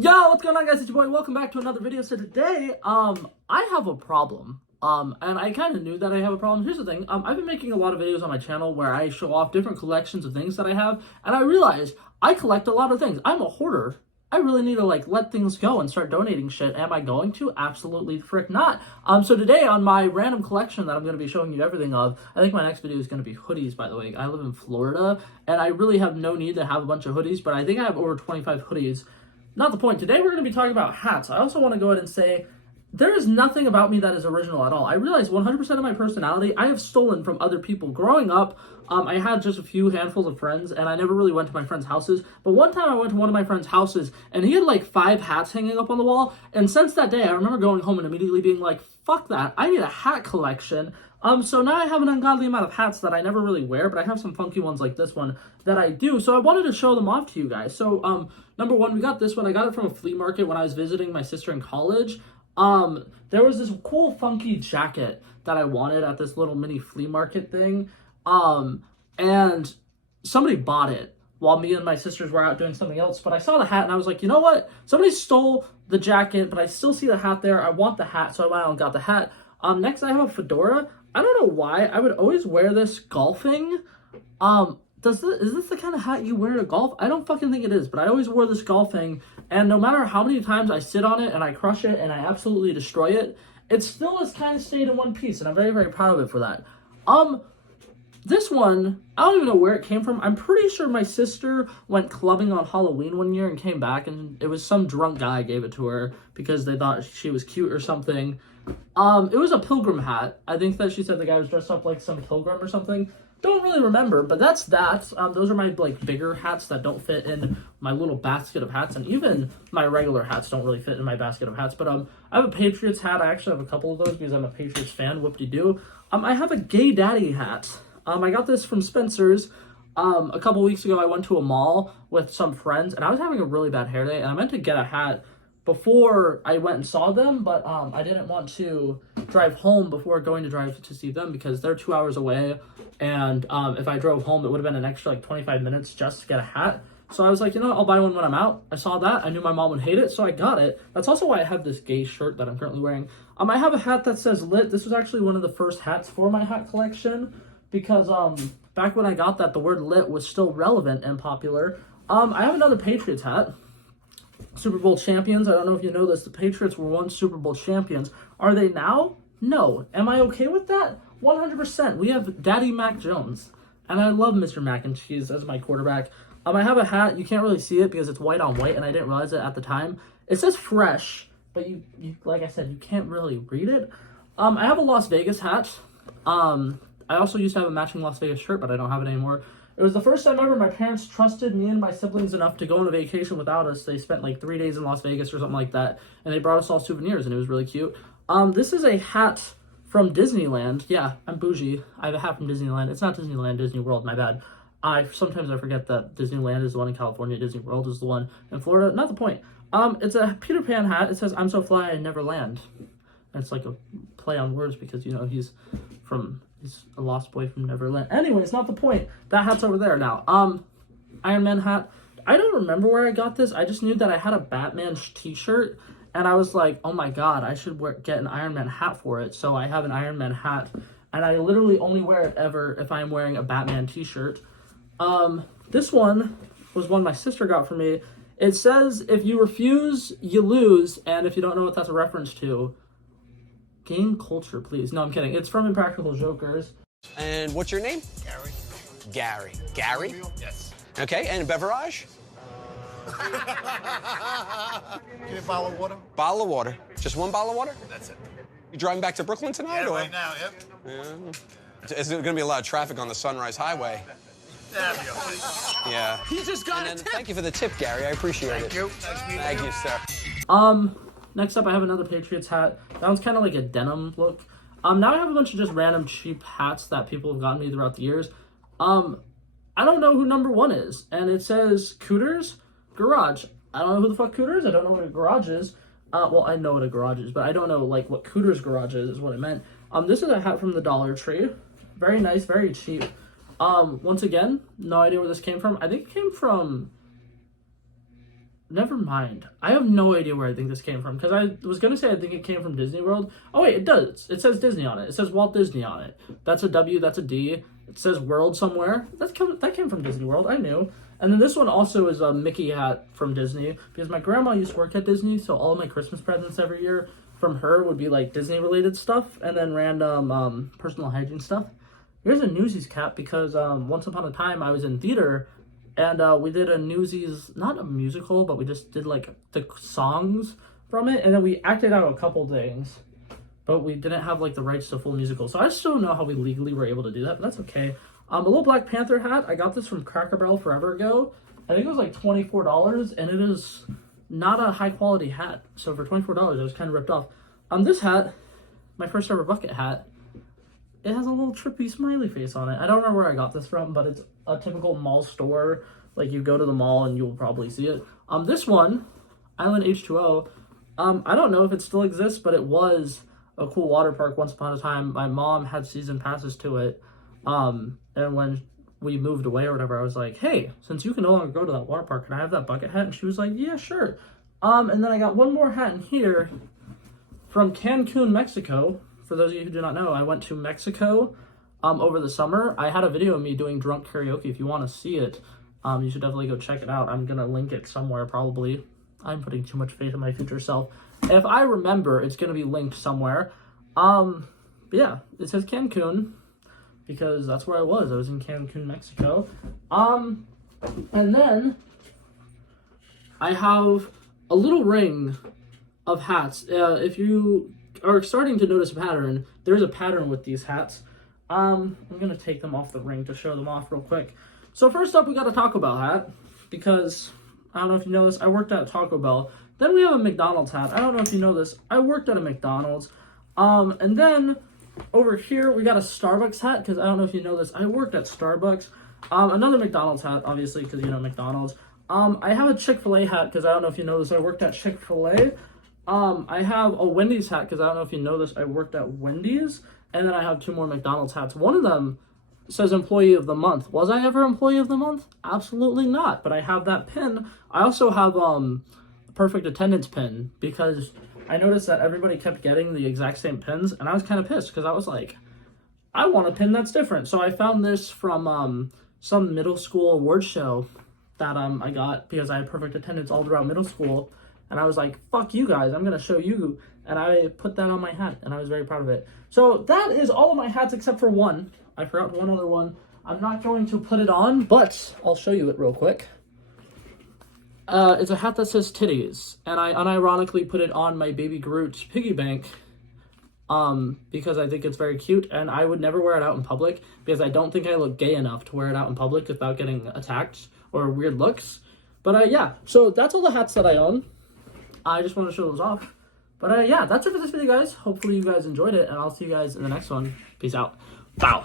Yo, what's going on, guys? It's your boy. Welcome back to another video. So today, I have a problem. And I kind of knew that I have a problem. Here's the thing. I've been making a lot of videos on my channel where I show off different collections of things that I have, and I realized I collect a lot of things. I'm a hoarder. I really need to let things go and start donating shit. Am I going to? Absolutely frick not. So today on my random collection that I'm going to be showing you everything of, I think my next video is going to be hoodies, by the way. I live in Florida, and I really have no need to have a bunch of hoodies, but I think I have over 25 hoodies. Not the point. Today we're going to be talking about hats. I also want to go ahead and say there is nothing about me that is original at all. I realize 100% of my personality I have stolen from other people. Growing up, I had just a few handfuls of friends, and I never really went to my friends' houses. But one time I went to one of my friends' houses, and he had 5 hats hanging up on the wall. And since that day, I remember going home and immediately being like, fuck that. I need a hat collection. So now I have an ungodly amount of hats that I never really wear, but I have some funky ones like this one that I do. So I wanted to show them off to you guys. So, number one, we got this one. I got it from a flea market when I was visiting my sister in college. There was this cool funky jacket that I wanted at this little mini flea market thing. And somebody bought it while me and my sisters were out doing something else. But I saw the hat and I was like, you know what? Somebody stole the jacket, but I still see the hat there. I want the hat, so I went out and got the hat. Next I have a fedora. I don't know why. I would always wear this golfing. Is this the kind of hat you wear to golf? I don't fucking think it is, but I always wore this golfing, and no matter how many times I sit on it and I crush it and I absolutely destroy it, it still has kind of stayed in one piece, and I'm very, very proud of it for that. This one, I don't even know where it came from. I'm pretty sure my sister went clubbing on Halloween one year and came back, and it was some drunk guy gave it to her because they thought she was cute or something. It was a pilgrim hat. I think that she said the guy was dressed up like some pilgrim or something. Don't really remember, but that's that. Those are my bigger hats that don't fit in my little basket of hats, and even my regular hats don't really fit in my basket of hats. But I have a Patriots hat. I actually have a couple of those because I'm a Patriots fan. Whoop-de-doo. I have a gay daddy hat. I got this from Spencer's. A couple weeks ago, I went to a mall with some friends, and I was having a really bad hair day, and I meant to get a hat before I went and saw them, but I didn't want to drive home before going to drive to see them because they're 2 hours away, and if I drove home, it would have been an extra 25 minutes just to get a hat. So I was like, you know what, I'll buy one when I'm out. I saw that. I knew my mom would hate it, so I got it. That's also why I have this gay shirt that I'm currently wearing. I have a hat that says Lit. This was actually one of the first hats for my hat collection because back when I got that, the word Lit was still relevant and popular. I have another Patriots hat. Super Bowl champions. I don't know if you know this. The Patriots were once Super Bowl champions. Are they now? No. Am I okay with that? 100%. We have Daddy Mac Jones. And I love Mr. Mac and Cheese as my quarterback. I have a hat. You can't really see it because it's white on white, and I didn't realize it at the time. It says fresh, but you like I said, you can't really read it. I have a Las Vegas hat. I also used to have a matching Las Vegas shirt, but I don't have it anymore. It was the first time ever my parents trusted me and my siblings enough to go on a vacation without us. They spent 3 days in Las Vegas or something like that, and they brought us all souvenirs, and it was really cute. This is a hat from Disneyland. Yeah, I'm bougie. I have a hat from Disneyland. It's not Disneyland, Disney World, my bad. Sometimes I forget that Disneyland is the one in California, Disney World is the one in Florida. Not the point. It's a Peter Pan hat. It says, "I'm so fly I never land." And it's like a play on words because, he's a lost boy from Neverland. Anyways, not the point. That hat's over there now. Iron Man hat. I don't remember where I got this. I just knew that I had a Batman t-shirt, and I was like, oh my god, I should get an Iron Man hat for it. So I have an Iron Man hat, and I literally only wear it ever if I'm wearing a Batman t-shirt. This one was one my sister got for me. It says, if you refuse, you lose, and if you don't know what that's a reference to, gain culture, please. No, I'm kidding. It's from Impractical Jokers. And what's your name? Gary. Gary. Gary? Yes. Okay, and beverage? Give me a bottle of water. Bottle of water. Just one bottle of water? That's it. You driving back to Brooklyn tonight? Yeah, or? right now, yep. Yeah. Is there going to be a lot of traffic on the Sunrise Highway? There we go, please. Yeah. He just got a And tip. thank you for the tip, Gary. I appreciate it. Thank you. Nice meeting Thank you. you, sir. Next up, I have another Patriots hat. That one's kind of like a denim look. Now I have a bunch of just random cheap hats that people have gotten me throughout the years. I don't know who number one is, and it says Cooters Garage. I don't know who the fuck Cooters. I don't know what a garage is. Well, I know what a garage is, but I don't know what Cooters Garage is what it meant. This is a hat from the Dollar Tree. Very nice, very cheap. Once again, no idea where this came from. I think it came from never mind. I have no idea where I think this came from, because I was going to say I think it came from Disney World. Oh, wait, it does. It says Disney on it. It says Walt Disney on it. That's a W, that's a D. It says World somewhere. That came from Disney World, I knew. And then this one also is a Mickey hat from Disney, because my grandma used to work at Disney, so all of my Christmas presents every year from her would be like Disney-related stuff, and then random personal hygiene stuff. Here's a Newsies cap, because once upon a time I was in theater, and we did a Newsies, not a musical, but we just did like the songs from it, and then we acted out a couple things, but we didn't have like the rights to full musical. So I still don't know how we legally were able to do that, but that's okay. A little Black Panther hat. I got this from Cracker Barrel forever ago. I think it was like $24, and it is not a high quality hat. So for $24, I was kind of ripped off. This hat, my first ever bucket hat, it has a little trippy smiley face on it. I don't remember where I got this from, but it's a typical mall store. Like, you go to the mall and you'll probably see it. This one, Island H2O, I don't know if it still exists, but it was a cool water park once upon a time. My mom had season passes to it. And when we moved away or whatever, I was like, hey, since you can no longer go to that water park, can I have that bucket hat? And she was like, yeah, sure. And then I got one more hat in here from Cancun, Mexico. For those of you who do not know, I went to Mexico over the summer. I had a video of me doing drunk karaoke. If you want to see it, you should definitely go check it out. I'm going to link it somewhere probably. I'm putting too much faith in my future self. If I remember, it's going to be linked somewhere. Yeah, it says Cancun, because that's where I was. I was in Cancun, Mexico. And then I have a little ring of hats. If you are starting to notice a pattern, there's a pattern with these hats. I'm going to take them off the ring to show them off real quick. So first up, we got a Taco Bell hat, because I don't know if you know this, I worked at Taco Bell. Then we have a McDonald's hat. I don't know if you know this, I worked at a McDonald's. And then over here, we got a Starbucks hat, because I don't know if you know this, I worked at Starbucks. Another McDonald's hat, obviously, because you know McDonald's. I have a Chick-fil-A hat, because I don't know if you know this, I worked at Chick-fil-A. I have a Wendy's hat, because I don't know if you know this, I worked at Wendy's. And then I have two more McDonald's hats. One of them says Employee of the Month. Was I ever Employee of the Month? Absolutely not, but I have that pin. I also have a Perfect Attendance pin, because I noticed that everybody kept getting the exact same pins, and I was kind of pissed, because I was like, I want a pin that's different. So I found this from some middle school award show that I got, because I had perfect attendance all throughout middle school, and I was like, fuck you guys, I'm gonna show you, and I put that on my hat, and I was very proud of it. So that is all of my hats except for one. I forgot one other one. I'm not going to put it on, but I'll show you it real quick. It's a hat that says titties, and I unironically put it on my Baby Groot piggy bank, because I think it's very cute, and I would never wear it out in public, because I don't think I look gay enough to wear it out in public without getting attacked or weird looks. But yeah, so that's all the hats that I own. I just want to show those off. But yeah, that's it for this video, guys. Hopefully you guys enjoyed it, and I'll see you guys in the next one. Peace out. Bow.